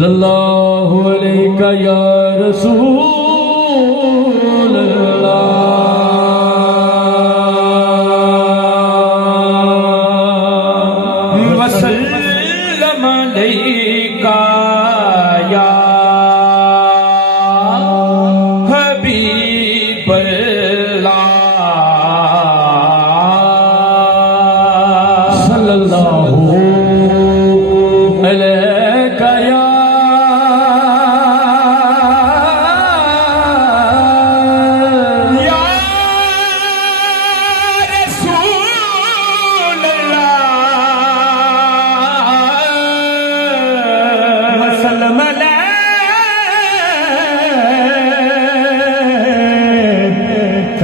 صلی اللہ علیہ یا رسول اللہ وسلم علیہ یا حبیب اللہ صلی اللہ علیہ یا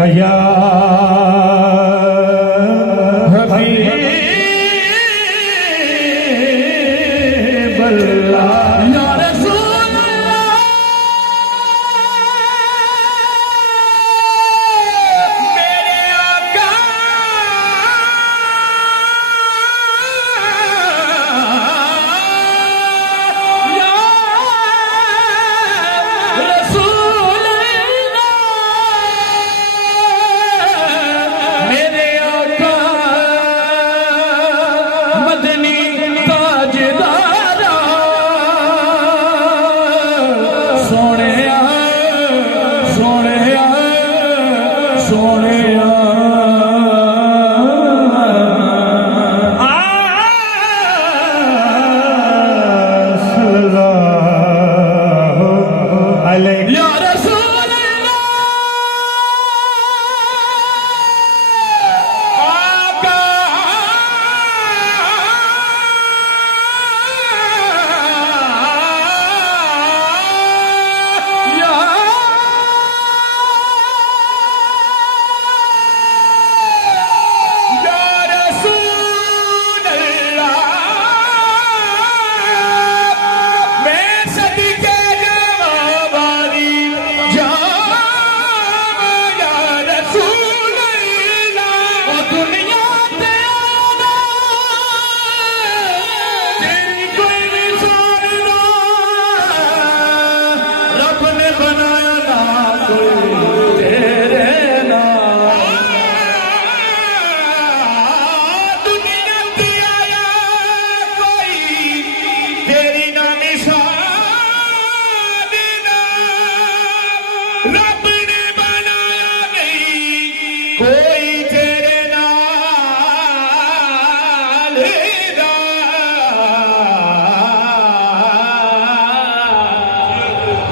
یا حبیب اللہ یا رسول اللہ میرے آقا یا رسول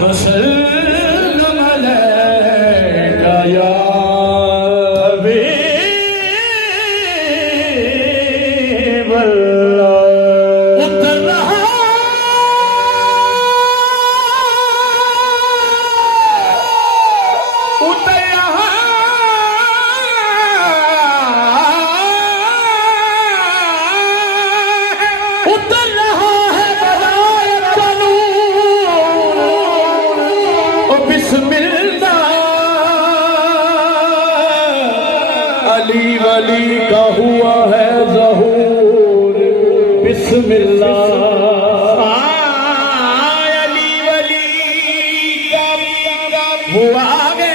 وسلم علیہ یا حبیب اللہ اتر رہا اتر رہا اتر رہا ہے بسم اللہ علی ولی کا ہوا ہے ظہور بسم اللہ علی ولی کا ہوا ہے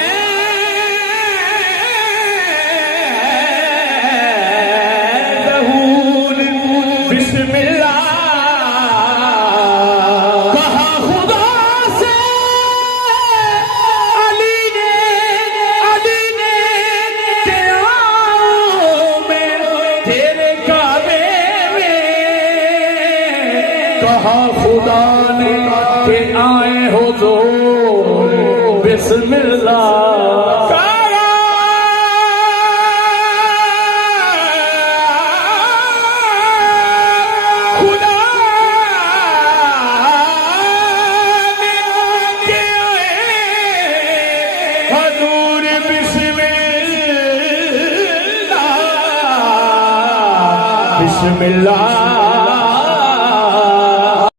ظہور بسم اللہ کہا خدا نے کہ آئے ہو تو بسم اللہ خدا نے کہ آئے حضور بسم اللہ بسم اللہ